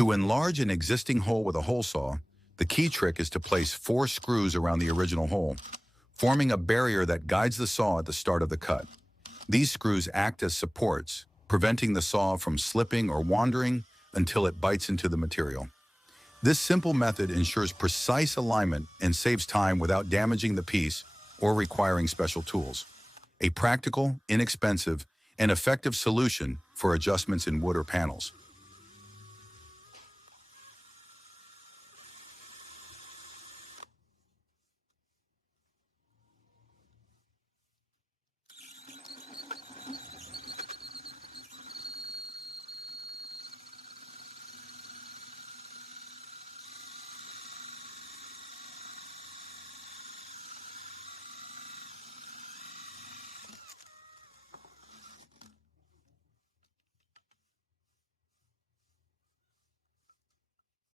To enlarge an existing hole with a hole saw, the key trick is to place 4 screws around the original hole, forming a barrier that guides the saw at the start of the cut. These screws act as supports, preventing the saw from slipping or wandering until it bites into the material. This simple method ensures precise alignment and saves time without damaging the piece or requiring special tools. A practical, inexpensive, and effective solution for adjustments in wood or panels.